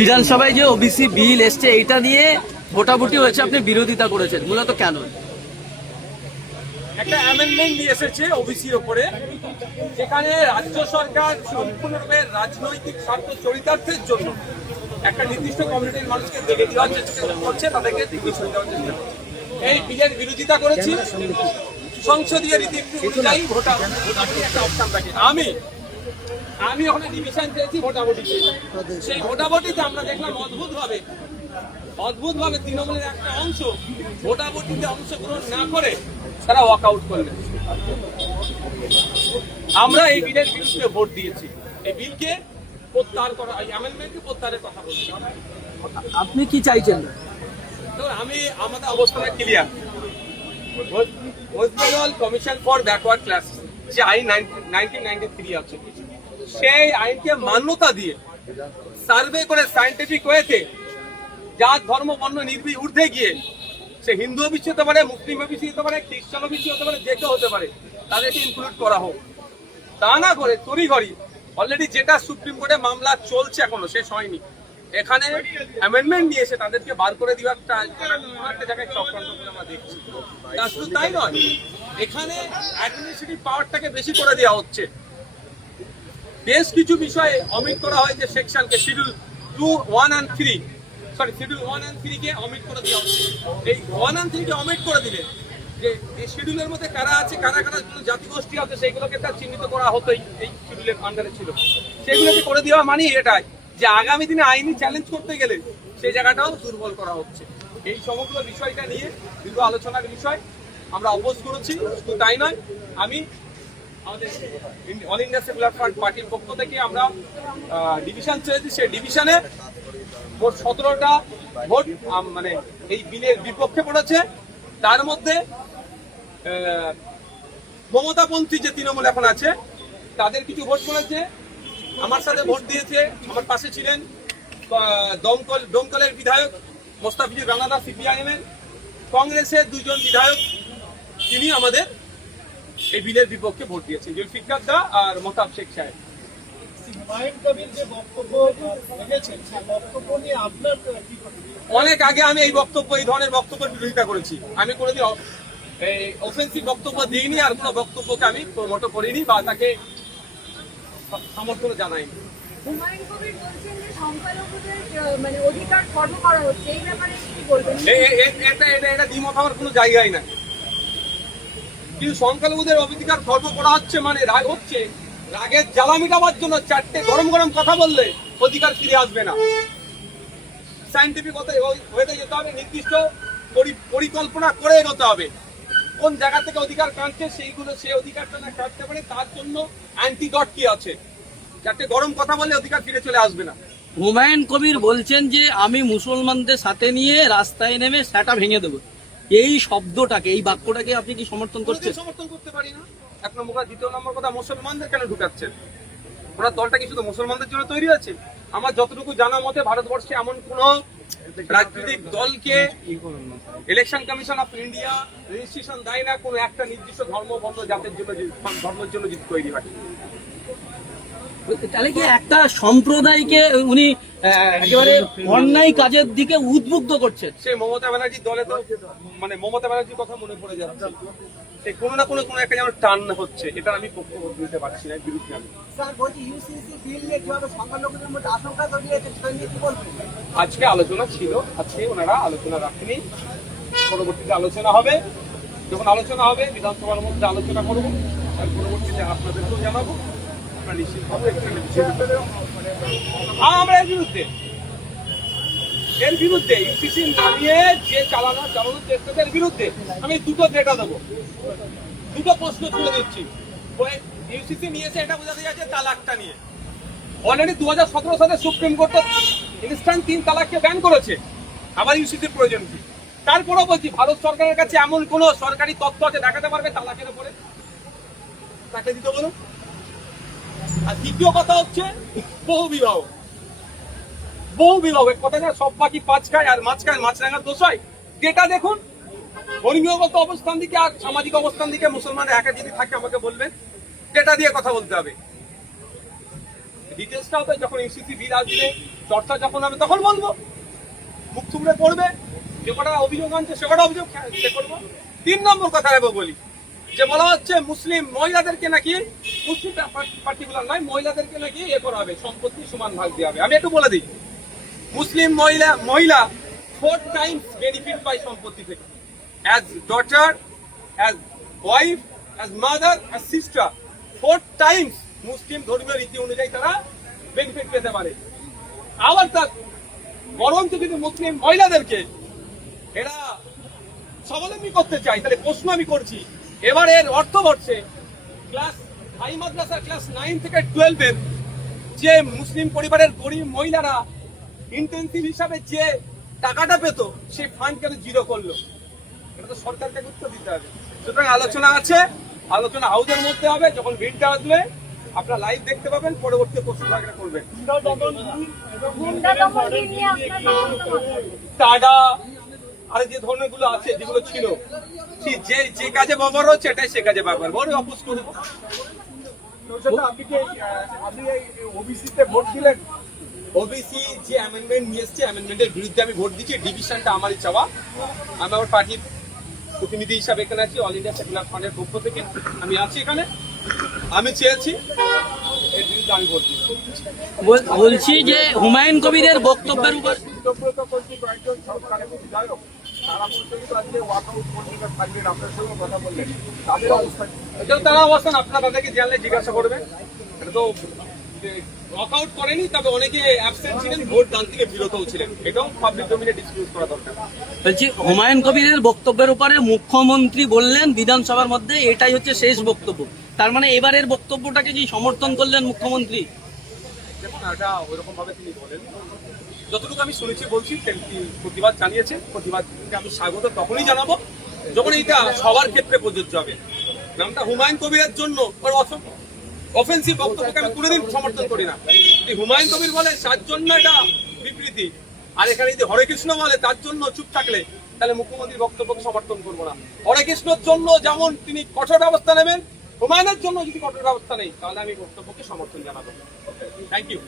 বিধানসভায় যে ওবিসি বিল এসছে এইটা নিয়ে ভোটাভুটি হয়েছে, আপনি বিরোধিতা করেছেন, মূলত কেন? একটা অ্যামেন্ডমেন্ট নিয়ে এসেছে ওবিসির ওপরে, যেখানে রাজ্য সরকার সম্পূর্ণরূপে রাজনৈতিক স্বার্থ চরিতার্থের জন্য একটা নির্দিষ্ট কমিউনিটির মানুষকে দেখে দেওয়ার চেষ্টা করছে, তাদেরকে দিকে সরে দেওয়ার চেষ্টা করছে। এই বিলের বিরোধিতা করেছি। সংসদীয় রীতি অনুযায়ী ভোটাভুটি একটা অপশন থাকে। আমি ওখানে ডিভিশন চেয়েছি ভোটাভুটিতে। সেই ভোটাভুটিতে আমরা দেখলাম অদ্ভুতভাবে তৃণমূলের একটা অংশ ভোটাভুটিতে অংশগ্রহণ না করে তারা ওয়াক আউট করলেন। আমরা এই বিলের বিরুদ্ধে ভোট দিয়েছি। এই বিলকে প্রত্যাহার করা, এই অ্যামেন্ডমেন্টকে প্রত্যাহারের কথা বলছি। আপনি কি চাইছেন? আমাদের অবস্থাটা clear. West Bengal commission for backward class যে আইন 1993 আছে, সেই আইনকে মান্যতা দিয়ে সার্ভে করে সায়েন্টিফিক ওয়েতে জাত ধর্ম বর্ণ ঊর্ধ্বে গিয়ে, সে হিন্দু ওবিসি হতে পারে, মুসলিম ওবিসি হতে পারে, খ্রিস্টান ওবিসি হতে পারে, যে কেউ হতে পারে, তাদেরকে ইনক্লুড করা হোক। তা না করে তড়িঘড়ি অলরেডি যেটা সুপ্রিম কোর্টে মামলা চলছে এখনো শেষ হয়নি, এখানে অ্যামেন্ডমেন্ট নিয়ে এসে তাদেরকে বার করে দেওয়ার একটা জায়গায় চক্রান্ত করে আমরা দেখছি। তা শুধু তাই নয়, এখানে অ্যাডমিনিস্ট্রেটিভ পাওয়ারটাকে বেশি করে দেওয়া হচ্ছে। বেশ কিছু বিষয়ে অমিট করা হয়েছে সেকশনকে, শিডিউল 1 and 3 কে অমিট করে দেওয়া হচ্ছে। এই 1 and 3 কে অমিট করে দিলে যে এই শিডিউলের মধ্যে কারা আছে, কারা জাতিগোষ্ঠী আছে, সেইগুলোকে তার চিহ্নিত করা হতোই, এই শিডিউলের আন্ডারে ছিল। সেগুলোকে করে দেওয়া মানে এটাই যে আগামী দিনে আইনি চ্যালেঞ্জ করতে গেলে সেই জায়গাটাও দুর্বল করা হচ্ছে। এই সমগ্র বিষয়টা নিয়ে দীর্ঘ আলোচনার বিষয়, আমরা অপোজ করেছি। শুধু তাই নয়, আমি আমাদের অল ইন্ডিয়া সেকুলার ফ্রন্ট পার্টির পক্ষ থেকে আমরা ডিভিশন চেয়েছি। সেই ডিভিশনে মোট 17টা ভোট মানে এই বিলের বিপক্ষে পড়েছে। তার মধ্যে মমতাপন্থী যে তৃণমূল এখন আছে তাদের কিছু ভোট পড়েছে, আমার সাথে ভোট দিয়েছে। আমার পাশে ছিলেন দমকলের বিধায়ক মোস্তাফিজুর রানাদা সিপিআইএম এর, কংগ্রেসের 2 জন বিধায়ক, তিনি আমাদের এই বিলের বিপক্ষে ভোট দিয়েছেন, জুলফিকার দা আর মহতাব শেখ সাহেব। অনেক আগে আমি এই ধরনের বক্তব্যের বিরোধিতা করেছি। আমি কোনোদিন অফেন্সিভ বক্তব্য দিইনি, আর কোনো বক্তব্যকে আমি প্রমোট করিনি বা তাকে সমর্থন জানাইনি। এটা দ্বিমত হওয়ার কোনো জায়গায় নাই। কিন্তু সংখ্যালঘুদের অধিকার খর্ব করা হচ্ছে মানে রাগ হচ্ছে, রাগের জ্বালা মিটাবার জন্য 4টে গরম গরম কথা বললে অধিকার ফিরে আসবে না। সায়েন্টিফিক হতে যেতে হবে, নির্দিষ্ট পরিকল্পনা করে এগোতে হবে। কোন জায়গা থেকে অধিকার কাটছে সেই অধিকারটা না কাটতে পারে, তার জন্য অ্যান্টিডট কি আছে। 4টে গরম কথা বললে অধিকার ফিরে চলে আসবে না। হুমায়ুন কবির বলছেন যে আমি মুসলমানদের সাথে নিয়ে রাস্তায় নেমে সেটা ভেঙে দেবো, এই শব্দটাকে, এই বাক্যটাকে আপনি কি সমর্থন করছেন? সমর্থন করতে পারি না। 1 নম্বর কথা। 2 নম্বর কথা, মুসলমানদের কেন ঢুকাচ্ছেন? ওনার দলটা কি শুধু মুসলমানদের জন্য তৈরি আছে? আমার যতটুকু জানা মতে ভারতবর্ষে এমন কোন রাজনৈতিক দলকে election commission of India registration দেয় না কোন একটা নির্দিষ্ট ধর্ম বর্ণ জাতের জন্য, ধর্মের জন্য যদি তৈরি হয়। তাহলে কি একটা সম্প্রদায়কে উনি একেবারে অন্যায় কাজের দিকে উদ্বুদ্ধ করছেন? সেই মমতা ব্যানার্জির দলে তো মানে মমতা ব্যানার্জির কথা মনে পড়ে যাচ্ছে। সেই কোনো না কোনো একটা যেন টান হচ্ছে, এটা আমি পক্ষ দিতে পারছি না, বিরুদ্ধে আমি। আজকে আলোচনা ছিল, আজকে ওনারা আলোচনা রাখেনি, পরবর্তীতে আলোচনা হবে। যখন আলোচনা হবে বিধানসভার মধ্যে আলোচনা করবো, আর পরবর্তীতে আপনাদেরকেও জানাবো। আমরা এর বিরুদ্ধে ইউসিসি নামিয়ে যে চালানোর চেষ্টাদের বিরুদ্ধে আমি 2টো ডেটা দেবো, 2টো প্রশ্ন তুলে দিচ্ছি। ইউসিসি নিয়েছে এটা বোঝাতে যাচ্ছে তালাকটা নিয়ে। অলরেডি 2017 সালে সুপ্রিম কোর্ট ইনস্ট্যান্ট 3 তালাককে ব্যান করেছে। আবার ইউসিসির প্রয়োজন কি? তারপরেও বলছি, ভারত সরকারের কাছে এমন কোন সরকারি তথ্য আছে দেখাতে পারবে তালাকের উপরে? তাকে দিতে বলুন। আর দ্বিতীয় কথা হচ্ছে বহু বিবাহ। কথাটা সব বাকি 5 খায় আর মাছ খায়, মাছ রাঙার দোষ হয়। যেটা দেখুন, ধর্মীয়গত অবস্থান দিকে আর সামাজিক অবস্থান দিকে মুসলমানরা একা যদি থাকে আমাকে বলবেন, ডেটা দিয়ে কথা বলতে হবে। ডিটেলসটাও তো যখন ইউসিসি বিল আসবে চর্চা যখন হবে তখন বলবো, মুখ থুবড়ে পড়বে, যে কটা অভিযোগ আনছে সে কটা অভিযোগ সে করবো। 3 নম্বর কথা বলি, যে বলা হচ্ছে মুসলিম মহিলাদেরকে নাকি, মুসলিম পার্টিকুলার নয়, মহিলাদেরকে নাকি করা হবে, সম্পত্তি সমান ভাগ দেওয়া হবে। আমি একটু বলে দিই, মুসলিম মহিলা 4 টাইমস বেনিফিট পায় সম্পত্তি থেকে, as daughter, as wife, as mother, as sister, 4 times মুসলিম ধর্মীয় রীতি অনুযায়ী তারা বেনিফিট পেতে পারে। আবার তার বরঞ্চ যদি মুসলিম মহিলাদেরকে এরা স্বাবলম্বী করতে চাই, তাহলে প্রশ্ন আমি করছি, এবারের অর্থবর্ষে ক্লাস হাই মাদ্রাসা ক্লাস 9 থেকে 12 এর যে মুসলিম পরিবারের গরিব মহিলারা ইন্টেনসিভ হিসাবে যে টাকাটা পেত, সেই ফান্ড কেন জিরো করলো? এটা তো সরকারকে উত্তর দিতে হবে। সুতরাং আলোচনা আছে, আলোচনা হাউসের মধ্যে হবে, যখন বিলটা আসবে আপনারা লাইভ দেখতে পাবেন, পরবর্তী প্রশ্ন করবেন। টাডা আর যে ধরনের গুলো আছে, যেগুলো ছিল, যে কাজে ব্যবহার হচ্ছে এটাই সে কাজে ব্যবহার, বড় অপোজ করবো। ওবিসি যে অ্যামেন্ডমেন্ট নিয়ে এসছে, অ্যামেন্ডমেন্টের বিরুদ্ধে আমি ভোট দিচ্ছি। ডিভিশনটা আমারই চাওয়া, আমি আমার পার্টির প্রতিনিধি হিসাবে এখানে আছি, অল ইন্ডিয়া সেকুলার ফ্রন্টের পক্ষ থেকে আমি আছি এখানে, আমি চেয়েছি এর বিরুদ্ধে আমি ভোট দিচ্ছি। বলছি যে হুমায়ুন কবিরের বক্তব্যের উপর তারা অবস্থান আপনারা তাদেরকে জানলে জিজ্ঞাসা করবেন। এটা তো ওয়াকআউট করেনি, তবে অনেকে অ্যাবসেন্ট ছিলেন, ভোট দান থেকে বিরতও ছিলেন, এটাও পাবলিক ডোমেইনে ডিসক্লোজ করা দরকার। বলছি হুমায়ুন কবিরের বক্তব্যের উপরে মুখ্যমন্ত্রী বললেন বিধানসভার মধ্যে এটাই হচ্ছে শেষ বক্তব্য, তার মানে এবারের বক্তব্যটাকে কি সমর্থন করলেন মুখ্যমন্ত্রী? দেখুন, এটা ওইরকম ভাবে তিনি বলেন, যতটুকু আমি শুনেছি বলছি, তিনি প্রতিবাদ জানিয়েছেন। প্রতিবাদকে আমি স্বাগত তখনই জানাবো যখন এটা সবার ক্ষেত্রে প্রযোজ্য হবে। নামটা হুমায়ুন কবিরের জন্য অফেন্সিভ বক্তব্যকে আমি কোনোদিন সমর্থন করি না। হুমায়ুন কবির বলে তার জন্য এটা বিবৃতি, আর এখানে যদি হরে কৃষ্ণ বলে তার জন্য চুপ থাকলে, তাহলে মুখ্যমন্ত্রীর বক্তব্যকে সমর্থন করবো না। হরে কৃষ্ণর জন্য যেমন তিনি কঠোর ব্যবস্থা নেবেন, হুমায়ুনের জন্য যদি কঠোর ব্যবস্থা নেই, তাহলে আমি বক্তব্যকে সমর্থন জানাবো। Thank you.